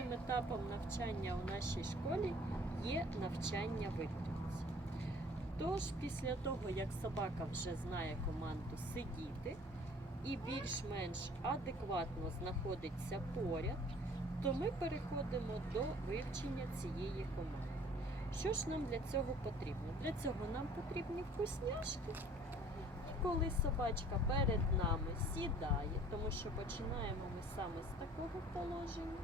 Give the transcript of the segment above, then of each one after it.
Першим етапом навчання у нашій школі є навчання витримці. Тож, після того, як собака вже знає команду сидіти і більш-менш адекватно знаходиться поряд, то ми переходимо до вивчення цієї команди. Що ж нам для цього потрібно? Для цього нам потрібні вкусняшки. І коли собачка перед нами сідає, тому що починаємо ми саме з такого положення,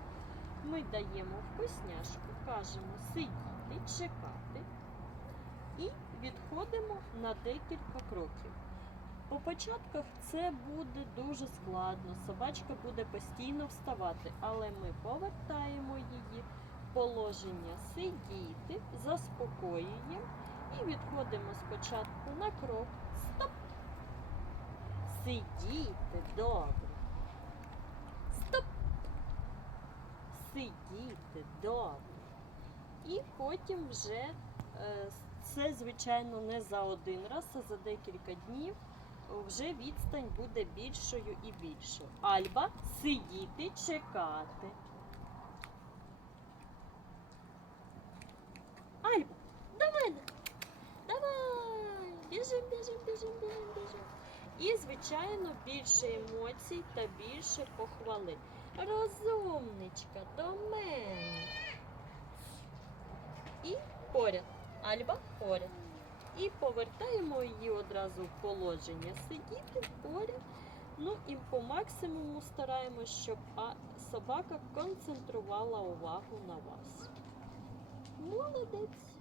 ми даємо вкусняшку, кажемо сидіти, чекати і відходимо на декілька кроків. По початках це буде дуже складно, собачка буде постійно вставати, але ми повертаємо її в положення сидіти, заспокоюємо і відходимо спочатку на крок. Стоп! Сидіти добре. Стоп! Сидіти добре. І потім вже е, це, звичайно, не за один раз, а за декілька днів вже відстань буде більшою і більшою. Альба сидіти, чекати. І, звичайно, більше емоцій та більше похвали. Розумничка, до мене. І поряд. Альба поряд. І повертаємо її одразу в положення сидіти поряд. Ну і по максимуму стараємось, щоб собака концентрувала увагу на вас. Молодець!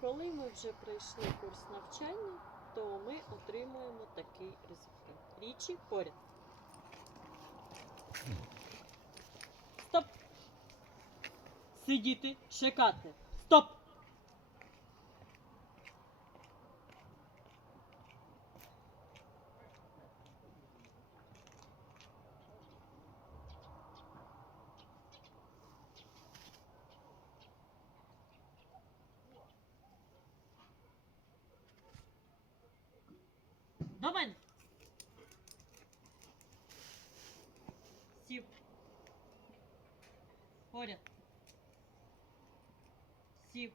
Коли ми вже пройшли курс навчання, то ми отримуємо такий результат. Річі поряд. Стоп! Сидіти, чекати. Стоп! Сів. Поряд. Сів.